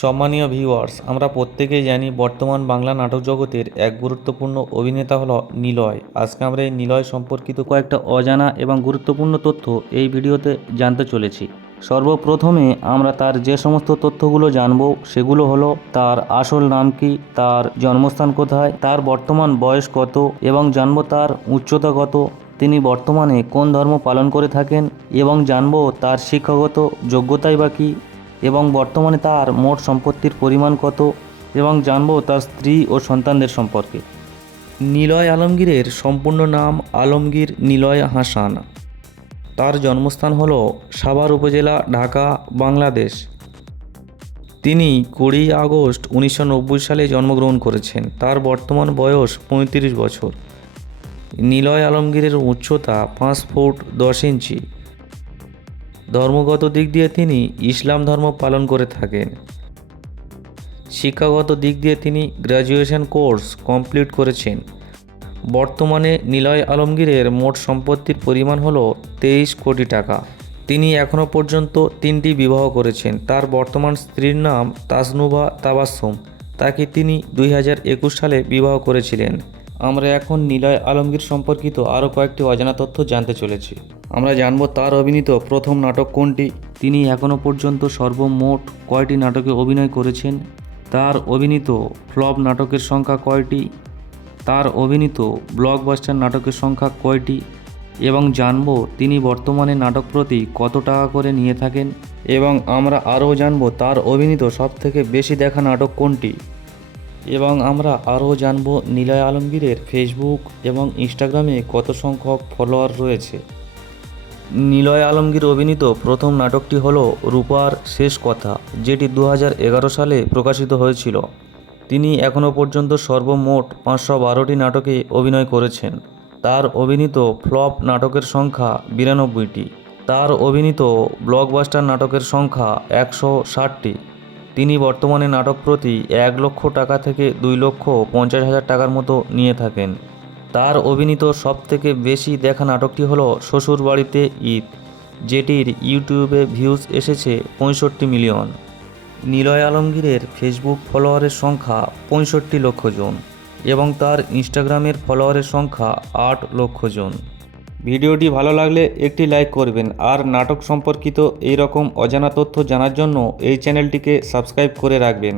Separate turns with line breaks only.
সম্মানীয় ভিউয়ার্স আমরা প্রত্যেকেই জানি বর্তমান বাংলা নাটক জগতের এক গুরুত্বপূর্ণ অভিনেতা হলো নিলয়। আজকে আমরা এই নিলয় সম্পর্কিত কয়েকটা অজানা এবং গুরুত্বপূর্ণ তথ্য এই ভিডিওতে জানতে চলেছি। সর্বপ্রথমে আমরা তার যে সমস্ত তথ্যগুলো জানব, সেগুলো হলো তার আসল নাম কি, তার জন্মস্থান কোথায়, তার বর্তমান বয়স কত এবং জানব তার উচ্চতা কত, তিনি বর্তমানে কোন ধর্ম পালন করে থাকেন এবং জানব তার শিক্ষাগত যোগ্যতাই বা কী এবং বর্তমানে তার মোট সম্পত্তির পরিমাণ কত এবং জানব তার স্ত্রী ও সন্তানদের সম্পর্কে। নিলয় আলমগীরের সম্পূর্ণ নাম আলমগীর নিলয় হাসান। তার জন্মস্থান হল সাভার উপজেলা, ঢাকা, বাংলাদেশ। তিনি কুড়ি আগস্ট উনিশশো নব্বই সালে জন্মগ্রহণ করেছেন। তার বর্তমান বয়স পঁয়ত্রিশ বছর। নিলয় আলমগীরের উচ্চতা পাঁচ ফুট দশ ইঞ্চি। ধর্মগত দিক দিয়ে তিনি ইসলাম ধর্ম পালন করে থাকেন। শিক্ষাগত দিক দিয়ে তিনি গ্র্যাজুয়েশন কোর্স কমপ্লিট করেছেন। বর্তমানে নিলয় আলমগীরের মোট সম্পত্তির পরিমাণ হল তেইশ কোটি টাকা। তিনি এখনও পর্যন্ত তিনটি বিবাহ করেছেন। তার বর্তমান স্ত্রীর নাম তাজনুভা তাবাসুম তাকে তিনি দুই হাজার একুশ সালে বিবাহ করেছিলেন। আমরা এখন নিলয় আলমগীর সম্পর্কিত আরও কয়েকটি অজানা তথ্য জানতে চলেছি। আমরা জানব তার অভিনীত প্রথম নাটক কোনটি, তিনি এখনও পর্যন্ত সর্বমোট কয়টি নাটকে অভিনয় করেছেন, তার অভিনীত ফ্লপ নাটকের সংখ্যা কয়টি, তার অভিনীত ব্লকবাস্টার নাটকের সংখ্যা কয়টি, এবং জানব তিনি বর্তমানে নাটক প্রতি কত টাকা করে নিয়ে থাকেন, এবং আমরা আরও জানব তার অভিনীত সবথেকে বেশি দেখা নাটক কোনটি। এবং আমরা আরও জানব নিলয় আলমগীরের ফেসবুক এবং ইনস্টাগ্রামে কত সংখ্যক ফলোয়ার রয়েছে। নিলয় আলমগীর অভিনীত প্রথম নাটকটি হল রূপার শেষ কথা, যেটি দু হাজার এগারো সালে প্রকাশিত হয়েছিল। তিনি এখনও পর্যন্ত সর্বমোট পাঁচশো বারোটি নাটকে অভিনয় করেছেন। তার অভিনীত ফ্লপ নাটকের সংখ্যা বিরানব্বইটি। তার অভিনীত ব্লকবাস্টার নাটকের সংখ্যা একশো ষাটটি। তিনি বর্তমানে নাটক প্রতি এক লক্ষ টাকা থেকে দুই লক্ষ পঞ্চাশ হাজার টাকার মতো নিয়ে থাকেন। তার অভিনীত সবথেকে বেশি দেখা নাটকটি হলো শ্বশুর বাড়িতে ঈদ, যেটির ইউটিউবে ভিউজ এসেছে পঁয়ষট্টি মিলিয়ন। নিলয় আলমগীরের ফেসবুক ফলোয়ারের সংখ্যা পঁয়ষট্টি লক্ষ জন এবং তার ইনস্টাগ্রামের ফলোয়ারের সংখ্যা আট লক্ষ জন। ভিডিওটি ভালো লাগলে একটি লাইক করবেন আর নাটক সম্পর্কিত এই রকম অজানা তথ্য জানার জন্য এই চ্যানেলটিকে সাবস্ক্রাইব করে রাখবেন।